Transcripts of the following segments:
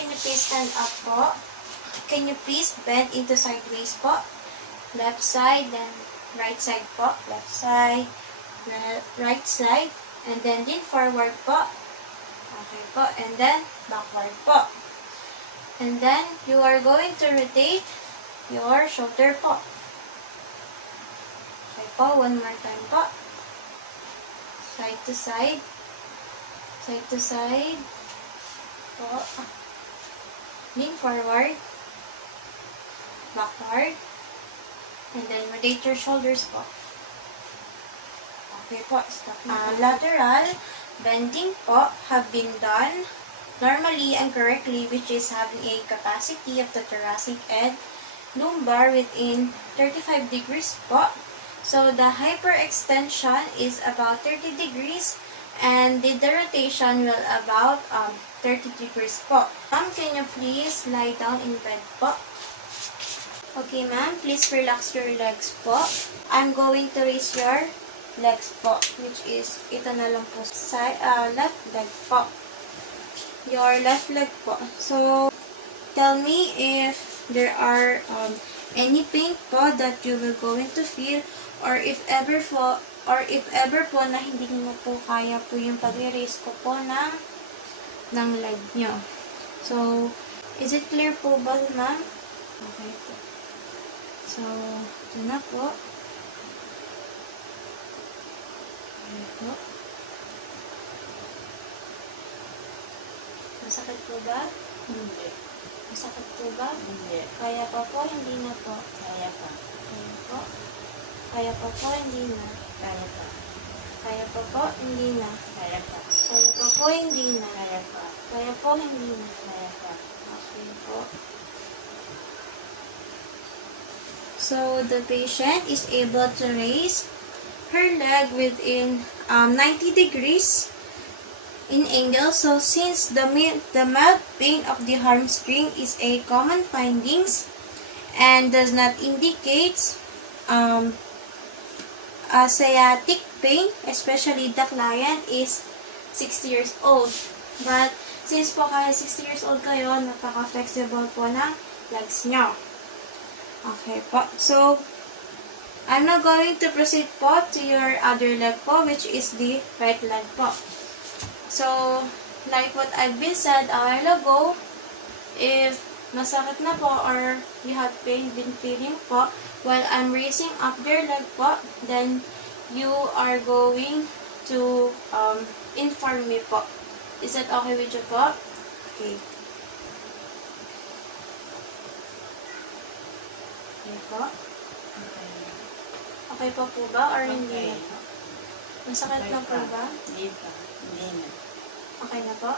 can you please stand up po? Can you please bend into sideways po? Left side, then right side po. Left side, right side, and then lean forward po. Okay po, and then backward po. And then you are going to rotate your shoulder po. Okay po, one more time po. Side to side. Side to side. Po. Lean forward. Backward. And then rotate your shoulders po. Okay po, stop. Lateral bending po have been done normally and correctly, which is having a capacity of the thoracic and lumbar within 35 degrees po. So the hyperextension is about 30 degrees and the rotation will about 30 degrees po. Ma'am, can you please lie down in bed po? Okay, ma'am, please relax your legs po. I'm going to raise your legs po, which is ito na lang po, left leg po. Your left leg po. So, tell me if there are any pain po that you will going to feel, or if ever po na hindi mo po kaya po yung pag-raise ko po ng leg nyo. So, is it clear po ba, ma'am? Okay. So, ito na po. Ayan po. Masakit po ba? Hindi. Masakit po ba? Hindi. Kaya pa po, hindi na po. Kaya pa. Kaya po. Kaya pa po, hindi na. Kaya pa. Kaya pa po, hindi na. Kaya pa. Kaya pa po, hindi na. Kaya pa. Kaya po, hindi na. Kaya pa. Okay po. So, the patient is able to raise her leg within 90 degrees in angle. So, since the mild pain of the hamstring is a common findings and does not indicate a sciatic pain, especially the client is 60 years old. But, since po kahit 60 years old kayo, napaka-flexible po ng legs nyo. Okay po. So, I'm now going to proceed po to your other leg po, which is the right leg po. So, like what I've been said a while ago, if masakit na po or you have been feeling po while I'm raising up your leg po, then you are going to inform me po. Is that okay with you po? Okay. Okay po? Okay po po ba or hindi na po? Masakit na po ba? Hindi pa. Hindi na. Okay na po?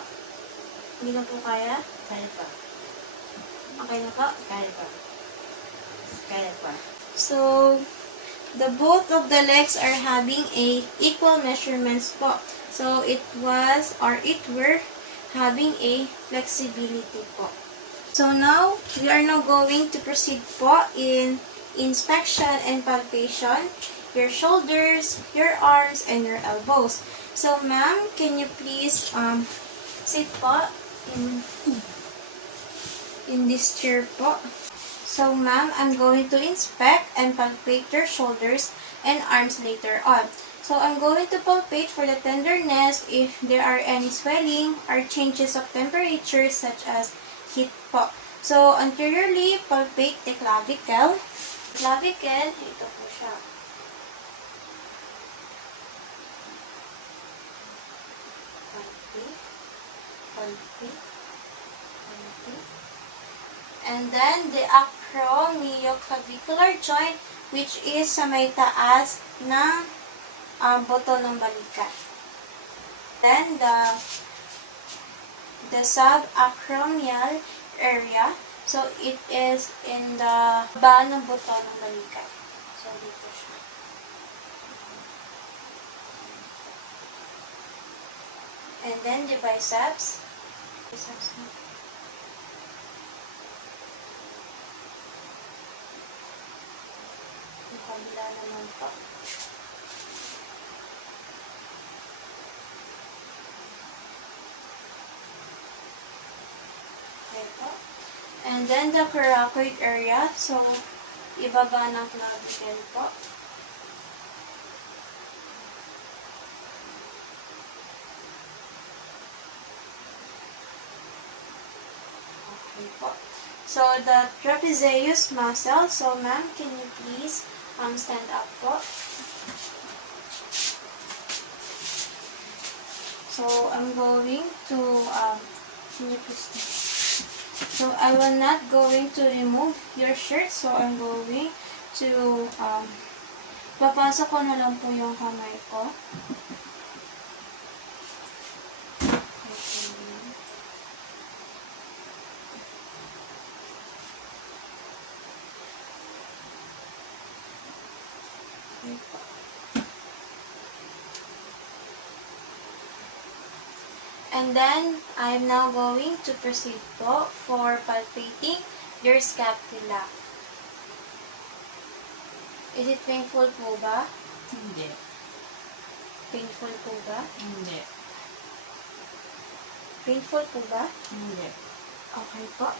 Hindi na po kaya? Kaya pa. Okay na po? Kaya pa. Kaya pa. So, the both of the legs are having a equal measurements po. So, it were having a flexibility po. So, now, we are now going to proceed po in inspection and palpation, your shoulders, your arms, and your elbows. So, ma'am, can you please sit po in this chair po. So, ma'am, I'm going to inspect and palpate your shoulders and arms later on. So, I'm going to palpate for the tenderness if there are any swelling or changes of temperature such as heat po. So, anteriorly, palpate the clavicle. Clavicle, ito po siya. Palpate, palpate, palpate. And then, the acromioclavicular joint, which is sa may taas ng buto ng balikat. Then, the subacromial area. So, it is in the baba ng buto ng balikat. So, dito siya. And then, the biceps. Biceps na. Yung kabila naman po. Okay Okay po. And then the coracoid area. So, ibaba ng clavicle po. Okay po. So, the trapezius muscle. So, ma'am, can you please stand up po? So, I'm going to, can you please stand? So, I will not going to remove your shirt. So, I'm going to, papasok ko na lang po yung kamay ko. Okay po. And then, I'm now going to proceed po for palpating your scapula. Is it painful po ba? Hindi. Painful po ba? Hindi. Painful po ba? Hindi. Okay po.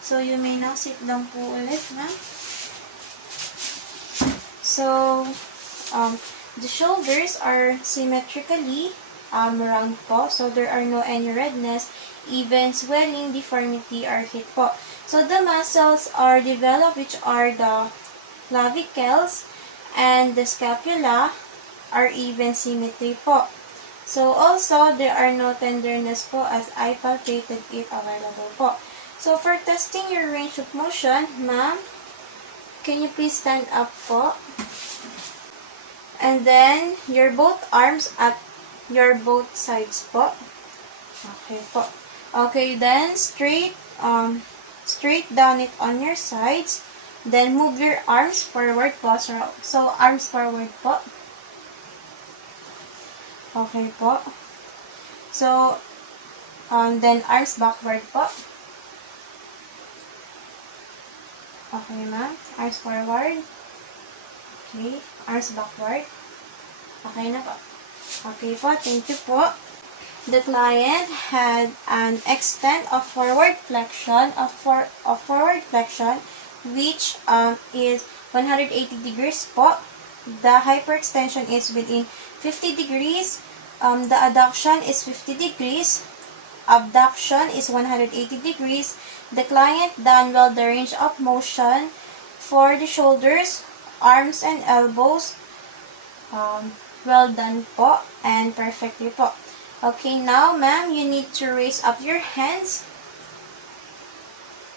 So, you may now sit down po ulit, ma'am. So, the shoulders are symmetrically round po. So, there are no any redness, even swelling, deformity, or heat po. So, the muscles are developed, which are the clavicles and the scapula are even symmetry po. So, also, there are no tenderness po as I palpated it available po. So, for testing your range of motion, ma'am, can you please stand up po? And then, your both arms at your both sides po. Okay po. Okay, then straight down it on your sides. Then move your arms forward po. So arms forward po. Okay po. So, then arms backward po. Okay, ma'am. Arms forward. Okay. Arms backward. Okay na po. Okay po. Thank you po. The client had an extent of forward flexion which is 180 degrees po. The hyperextension is within 50 degrees. The adduction is 50 degrees. Abduction is 180 degrees. The client done well the range of motion for the shoulders, arms, and elbows. Well done po and perfectly po. Okay, now ma'am, you need to raise up your hands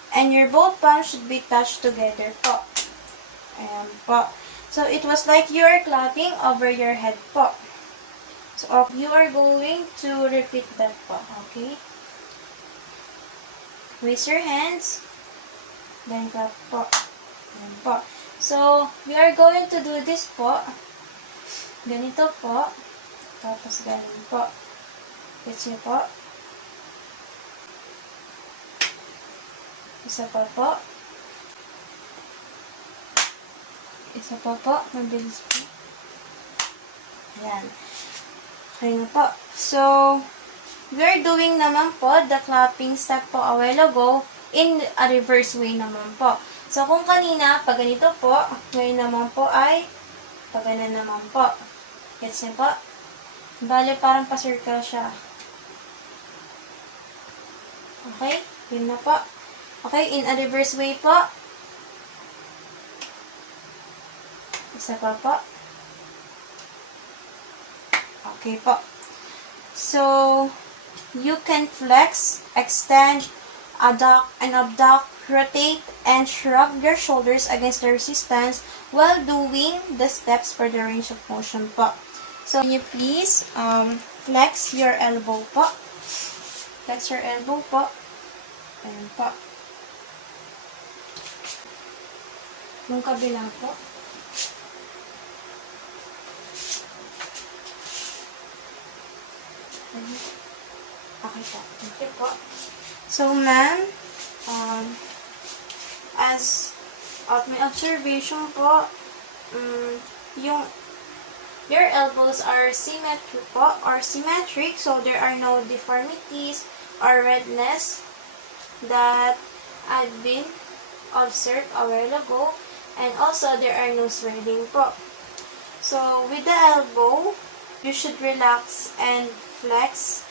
and your both palms should be touched together po. Ayan po. So, it was like you are clapping over your head po. So, you are going to repeat that po. Okay? Raise your hands. Then clap po. Ayan po. So, we are going to do this po. Ganito po. Tapos ganito po. Gets niyo po? Isa pa po. Isa pa po. Mabilis po. Ayan. Okay na po. So, we're doing naman po the clapping step po a while ago in a reverse way naman po. So, kung kanina, pag ganito po, ngayon naman po ay pag ganun naman po. Gets niyo po? Bale, parang pa-circle siya. Okay? Yun na po. Okay, in a reverse way po. Isa pa po. Okay po. So, you can flex, extend, adduct, and abduct, rotate, and shrug your shoulders against the resistance while doing the steps for the range of motion po. So, can you please flex your elbow po. Flex your elbow po. Ayan po. Yung kabila po. Okay po. Thank you po. So, ma'am, as at my observation po, your elbows are symmetric po, or symmetric, so there are no deformities or redness. that had been observed a while ago, and also there are no swelling po. So with the elbow, you should relax and flex,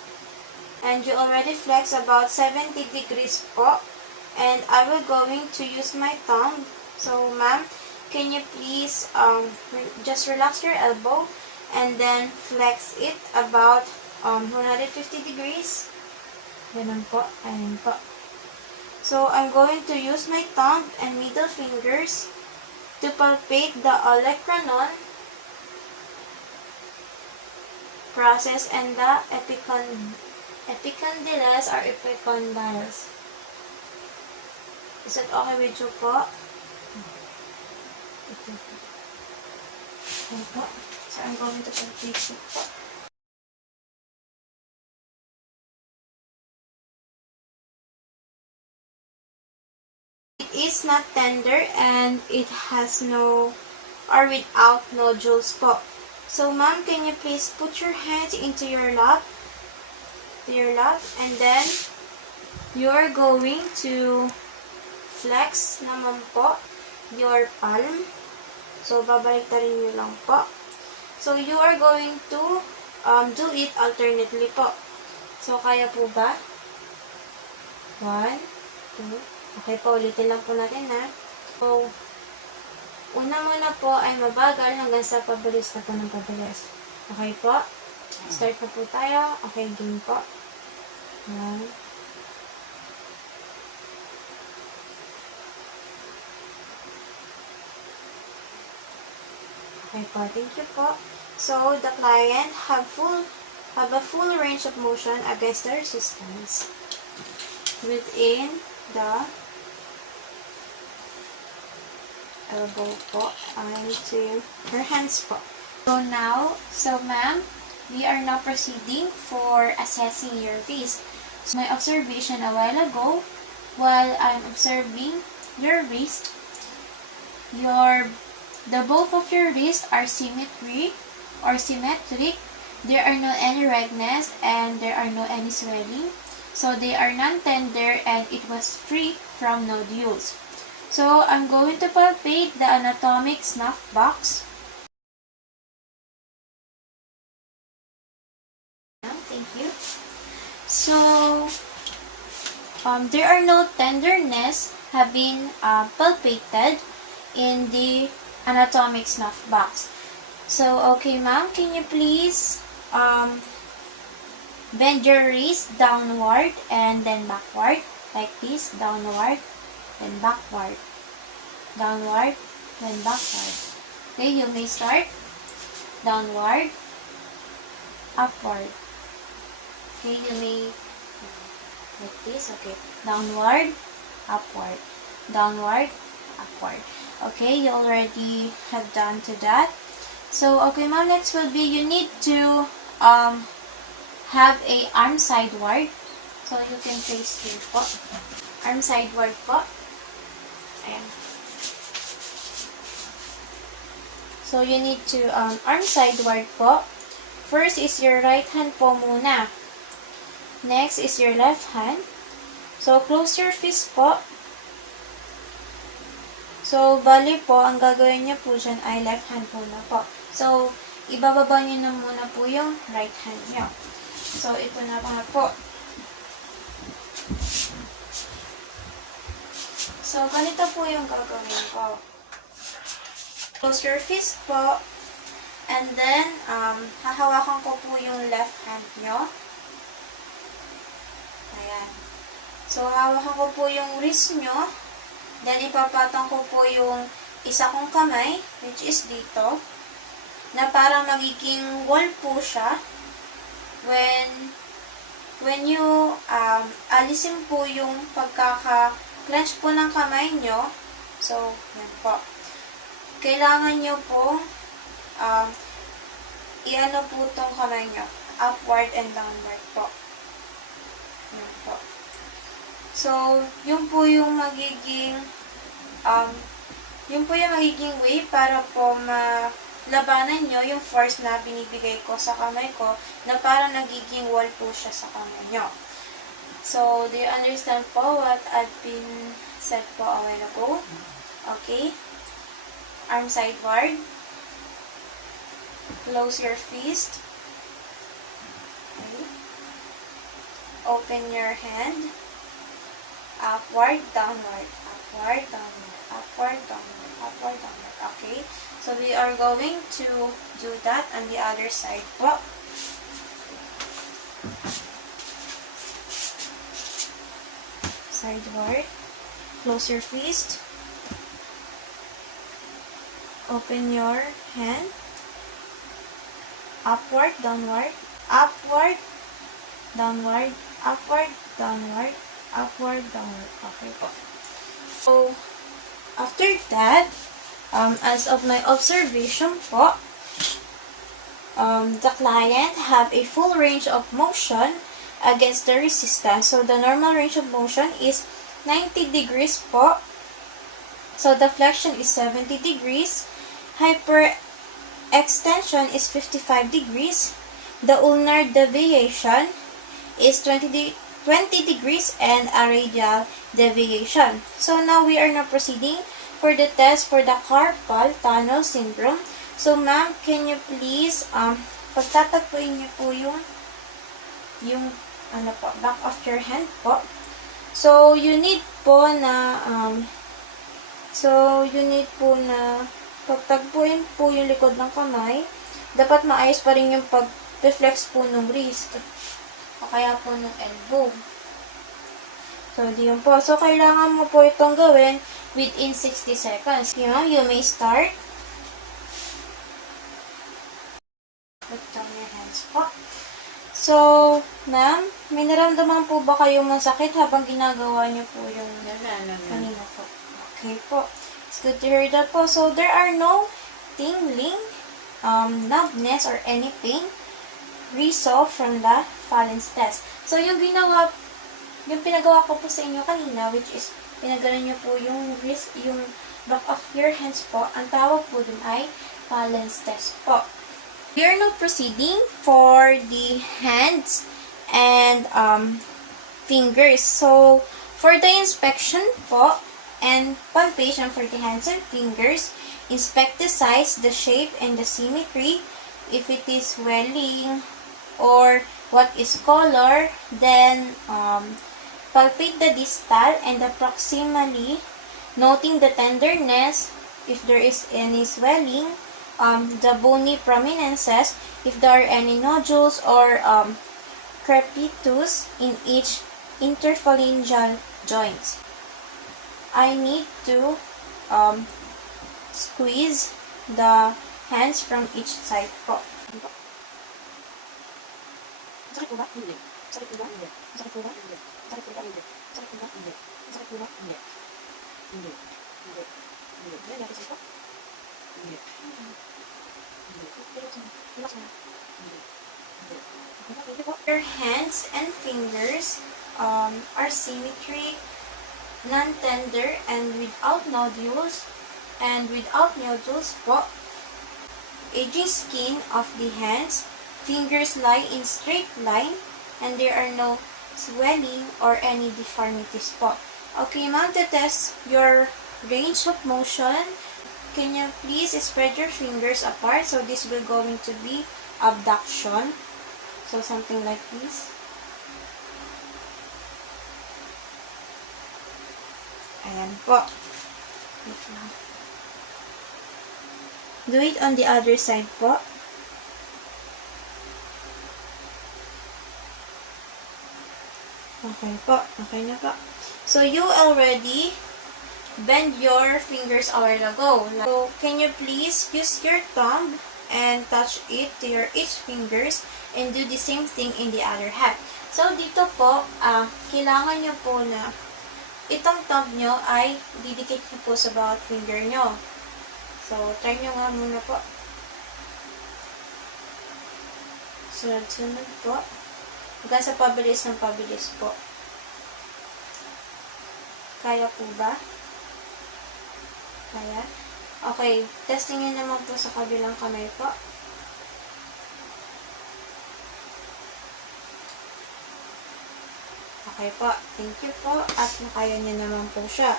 and you already flex about 70 degrees po, and I will going to use my thumb. So ma'am, can you please just relax your elbow and then flex it about 150 degrees. Ganun po. Ayan po. So, I'm going to use my thumb and middle fingers to palpate the olecranon process and the epicondyles or epicondyles. Is it okay with you po? Ito po. Ayan po. So, I'm going to palpate it po. It is not tender and it has no or without nodules po. So ma'am, can you please put your hands into your lap, and then you're going to flex naman po your palm. So babaliktarin nyo lang po. So you are going to do it alternately po. So kaya po ba? 1, 2, okay po, ulitin lang po natin ha. So, una muna po ay mabagal hanggang sa pabilis na po ng pabilis. Okay po? Start na po tayo. Okay, game po. 1. Okay po, thank you po. So, the client have a full range of motion against the resistance within the elbow po and to her hands po. So ma'am, we are now proceeding for assessing your wrist. So my observation a while ago, while I'm observing your wrist, the both of your wrists are symmetric. There are no any redness and there are no any swelling. So they are non-tender and it was free from nodules. So I'm going to palpate the anatomic snuff box. Thank you. So there are no tenderness have been palpated in the anatomic snuff box. So okay ma'am, can you please bend your wrist downward and then backward, like this, downward, then backward, downward, then backward. Okay, you may start downward, upward. Okay, you may like this, okay, downward, upward, downward, upward. Okay, you already have done to that. So, okay ma'am, next will be you need to have a arm sideward. So, you can face here po. Arm sideward po. Ayan. So, you need to arm sideward po. First is your right hand po muna. Next is your left hand. So, close your fist po. So, bali po, ang gagawin niyo po dyan ay left hand po na po. So, ibababa niyo na muna po yung right hand niyo. So, ito na po. So, ganito po yung gagawin ko. Close your fist po. And then, hahawakan ko po yung left hand nyo. Ayan. So, hawakan ko po yung wrist nyo. Then, ipapatong ko po yung isa kong kamay, which is dito, na para magiging wall po siya. When you alisin po yung pagkaka-clench po ng kamay nyo, so, yan po. Kailangan nyo po i-ano po tong kamay nyo, upward and downward po. Yan po. So, yun po yung magiging way para po malabanan nyo yung force na binibigay ko sa kamay ko na parang nagiging wall po siya sa kamay nyo. So, do you understand po what I've been said po a while ago? Okay. Arm sideward. Close your fist. Okay. Open your hand. Upward, downward. Upward, downward. Upward, downward. Upward, downward. Okay. So, we are going to do that on the other side po. Sideward. Close your fist. Open your hand. Upward, downward. Upward, downward. Upward, downward. Upward, downward. Okay po. So, after that, as of my observation po, the client have a full range of motion against the resistance. So, the normal range of motion is 90 degrees po. So, the flexion is 70 degrees. Hyperextension is 55 degrees. The ulnar deviation is 20 degrees and a radial deviation. So, now we are now proceeding for the test for the carpal tunnel syndrome. So, ma'am, can you please, pagtatagpuin niyo po yung back of your hand po. So, you need po na, pagtagpuin po yung likod ng kamay. Dapat maayos pa rin yung pag-reflex po ng wrist. O kaya po ng elbow. So, diyan po. So, kailangan mo po itong gawin within 60 seconds. Okay, ma'am, you may start. Put down your hands po. So, ma'am, may naramdaman po ba kayong masakit habang ginagawa niyo po yung kanina po? Okay po. It's good to hear that po. So, there are no tingling, numbness, or any pain resolved from the Fallen's test. So, yung pinagawa ko po sa inyo kanina, which is, pinagalan niyo po yung wrist, yung back of your hands po, ang tawag po dun ay Fallen's test po. We are now proceeding for the hands and fingers. So, for the inspection po and palpation for the hands and fingers, inspect the size, the shape, and the symmetry. If it is swelling or what is color, then palpate the distal and the proximally, noting the tenderness, if there is any swelling, the bony prominences, if there are any nodules or crepitus in each interphalangeal joints. I need to squeeze the hands from each side po. Sakit po ba? Hindi. Sakit po ba? Hindi. Sakit po ba? Hindi. Sakit po ba? Hindi. Sakit po ba? Hindi. Sakit po ba? Hindi. Hindi. Hindi. Hindi. Hindi. Hindi. Sakit po? Hindi. Your hands and fingers are symmetric, non-tender, and without nodules po. Aging skin of the hands, fingers lie in straight line, and there are no swelling or any deformities po. Okay, ma'am, to test your range of motion, can you please spread your fingers apart? So, this will going to be abduction. So, something like this. Ayan po. Wait lang. Do it on the other side po. Okay po. Okay na po. So, you already bend your fingers a while ago. So, can you please use your thumb and touch it to your each fingers and do the same thing in the other hand. So, dito po, kailangan nyo po na itong thumb nyo ay didikit nyo po sa bawat finger nyo. So, try nyo nga muna po. Sunod-sunod po. Hanggang sa pabilis ng pabilis po. Kaya po ba? Kaya? Okay. Testing nyo naman po sa kabilang kamay po. Okay po. Thank you po. At nakaya niya naman po siya.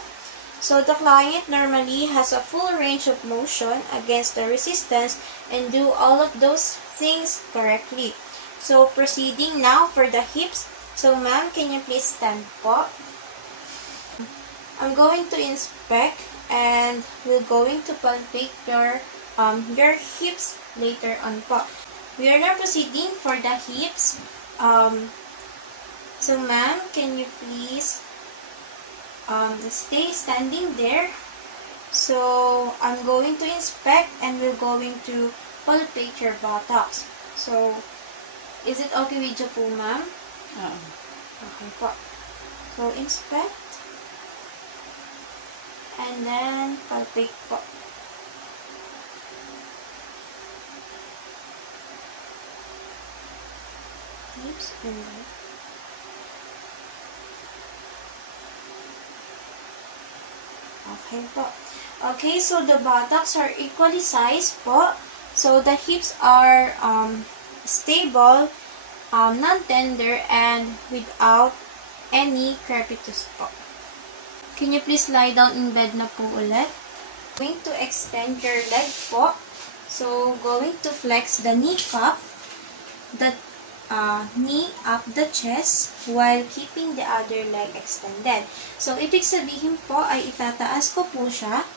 So, the client normally has a full range of motion against the resistance and do all of those things correctly. So, proceeding now for the hips. So, ma'am, can you please stand po? I'm going to inspect and we're going to palpate your hips later on po. We are now proceeding for the hips. So, ma'am, can you please stay standing there? So, I'm going to inspect and we're going to palpate your buttocks. So, is it okay with you po, ma'am? Oo. Okay po. So, inspect. And then, palpate po. Hips and then. Okay po. Okay, so the buttocks are equally sized po. So, the hips are stable, non-tender, and without any crepitus po. Can you please lie down in bed na po ulit? Going to extend your leg po. So, going to flex the knee cup, the knee up the chest while keeping the other leg extended. So, ibig sabihin po ay itataas ko po siya.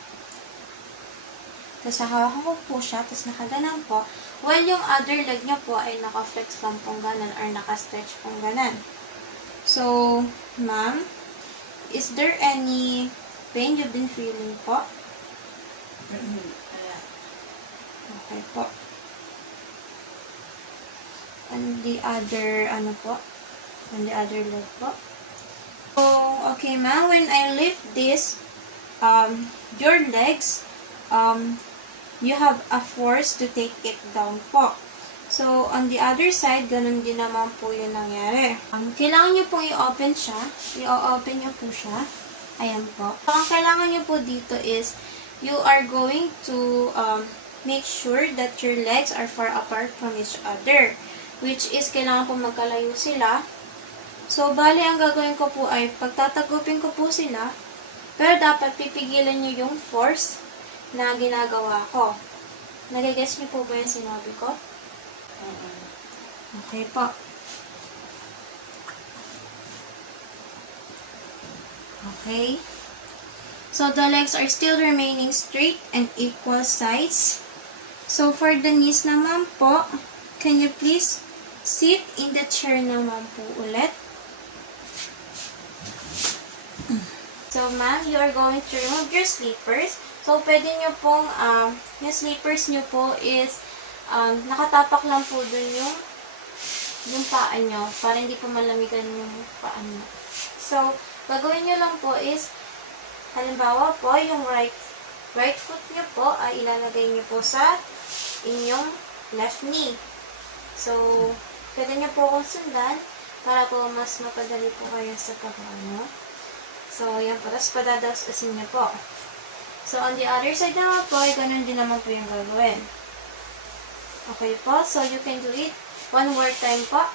Tapos, hahawakan ko po siya. Tapos, nakaganan po. While yung other leg niya po ay naka-flex lang pong ganan or naka-stretch pong ganan. So, ma'am, is there any pain you've been feeling po? Okay po. And the other, and the other leg po. So, okay ma'am, when I lift this, your legs, you have a force to take it down po. So, on the other side, ganun din naman po yung nangyari. Kailangan nyo pong i-open siya. I-open nyo po siya. Ayan po. So, ang kailangan nyo po dito is, you are going to make sure that your legs are far apart from each other. Which is, kailangan po magkalayo sila. So, bali, ang gagawin ko po ay, pagtatagupin ko po sila, pero dapat pipigilan nyo yung force na ginagawa ko. Nagigets nyo po ba yung sinabi ko? Okay po. Okay. So, the legs are still remaining straight and equal size. So, for the knees naman po, can you please sit in the chair naman po ulit? So, ma'am, you are going to remove your slippers. So, pwede nyo pong, yung slippers nyo po is, nakatapak lang po dun yung paa nyo para hindi po malamigan yung paa nyo. So, gagawin nyo lang po is, halimbawa po, yung right foot nyo po ay ilalagay nyo po sa inyong left knee. So, pwede nyo po kong sundan para po mas mapadali po kayo sa pag-ano. So, yan po. Tapos, padadaos-asin nyo po. So, on the other side naman po, ganun din naman po yung gagawin. Okay po? So, you can do it one more time po.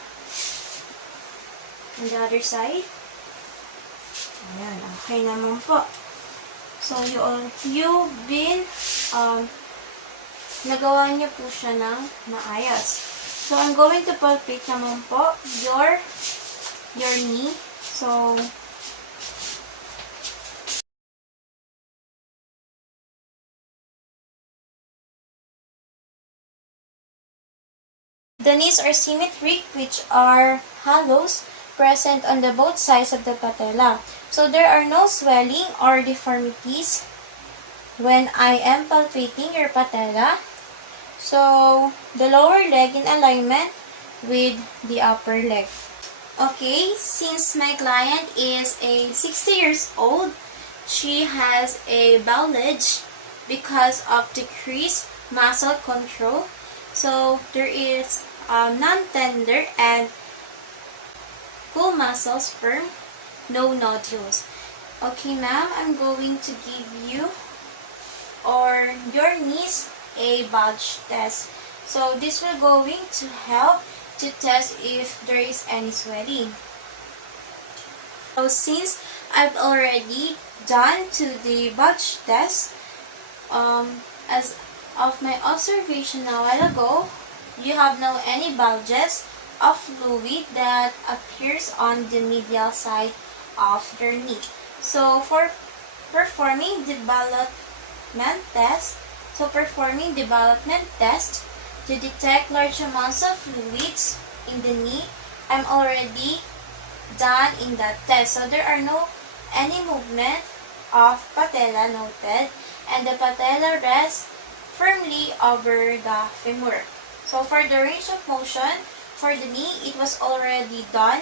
On the other side. Ayan. Okay naman po. So, you've been, nagawa niyo po siya ng maayos. So, I'm going to palpate naman po your knee. So, the knees are symmetric, which are hollows present on the both sides of the patella. So, there are no swelling or deformities when I am palpating your patella. So, the lower leg in alignment with the upper leg. Okay, since my client is a 60 years old, she has a bowledge because of decreased muscle control. So, there is non-tender and full muscles firm, no nodules. Okay, ma'am, I'm going to give you or your knees a bulge test. So, this will going to help to test if there is any swelling. So since I've already done to the batch test, as of my observation a while ago, you have no any bulges of fluid that appears on the medial side of your knee. So for performing performing development test to detect large amounts of fluids in the knee, I'm already done in that test. So there are no any movement of patella noted, and the patella rests firmly over the femur. So for the range of motion for the knee, it was already done.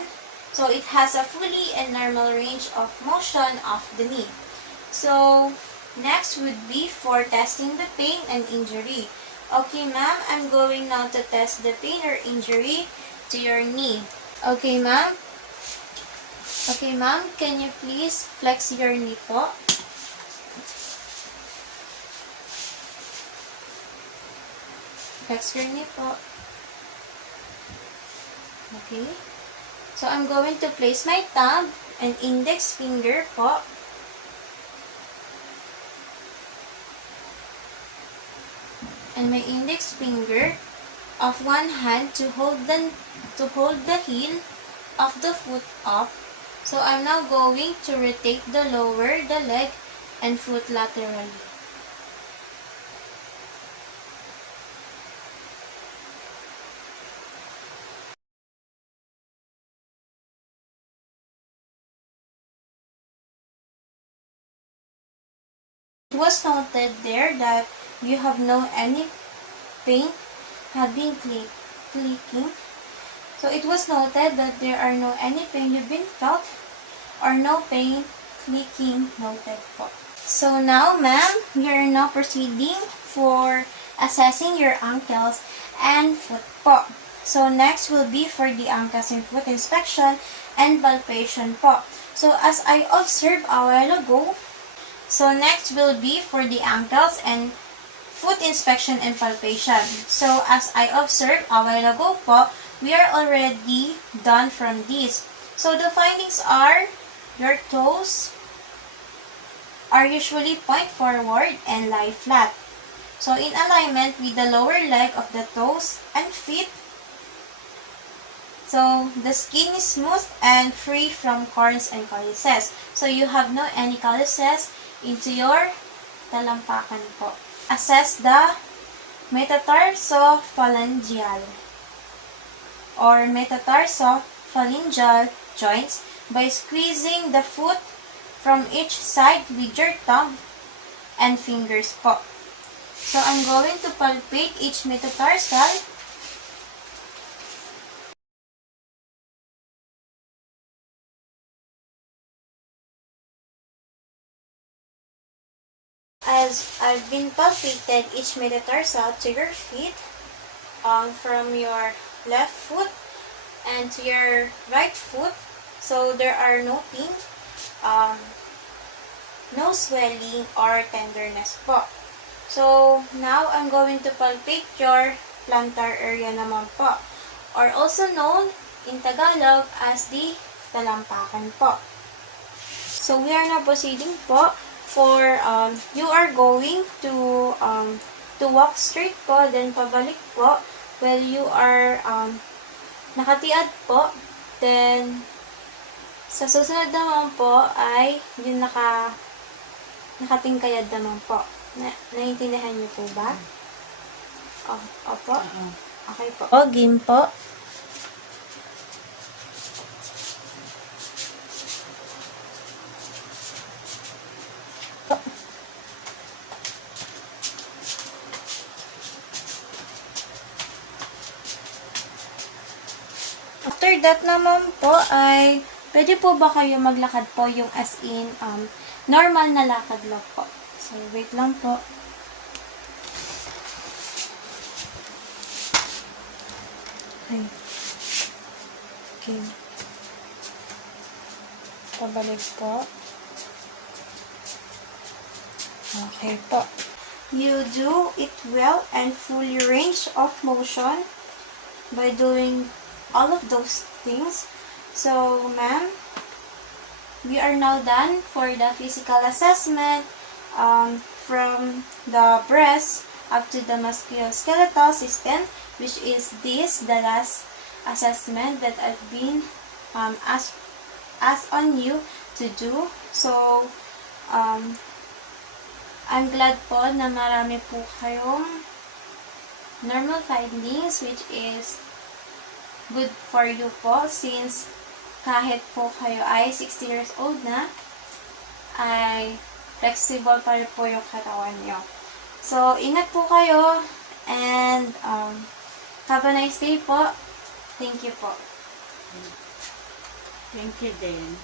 So it has a fully and normal range of motion of the knee. So next would be for testing the pain and injury. Okay, ma'am, I'm going now to test the pain or injury to your knee. Okay, ma'am. Okay, ma'am, can you please flex your knee po? Flex your knee po. Okay. So, I'm going to place my thumb and index finger po. And my index finger of one hand to hold the heel of the foot up. So, I'm now going to rotate the leg and foot laterally. It was noted there that you have no any pain had been clicking. So it was noted that there are no any pain you've been felt or no pain clicking noted po. So now, ma'am, we are now proceeding for assessing your ankles and foot po. So next will be for the ankles and foot inspection and palpation po. So as I observed a while ago, so next will be for the ankles and foot inspection and palpation. So as I observed a while ago po, we are already done from this. So the findings are your toes are usually point forward and lie flat. So in alignment with the lower leg of the toes and feet. So the skin is smooth and free from corns and calluses. So you have no any calluses into your talampakan po. Assess the metatarsophalangeal or metatarsophalangeal joints by squeezing the foot from each side with your thumb and fingers po. So I'm going to palpate each metatarsal. As I've been palpated each metatarsal to your feet, from your left foot and to your right foot. So there are no pain, no swelling or tenderness po. So now I'm going to palpate your plantar area naman po, or also known in Tagalog as the talampakan po. So we are now proceeding po for you are going to walk straight po, then pabalik po while you are nakatiad po. Then sa susunod naman po ay yung nakatingkayad naman po. Naiintindihan niyo po ba? Opo. Okay po. Game po. After that naman po ay pwede po ba kayo maglakad po yung as in normal na lakad lang po. So wait lang po. Okay. Pabalik po. Okay po. You do it well and fully range of motion by doing all of those things. So, ma'am, we are now done for the physical assessment from the breast up to the musculoskeletal system, which is the last assessment that I've been asked on you to do. So, I'm glad po na marami po kayong normal findings, which is good for you po, since kahit po kayo ay 60 years old na, ay flexible pa rin po yung katawan nyo. So, ingat po kayo, and have a nice day po. Thank you po. Thank you din.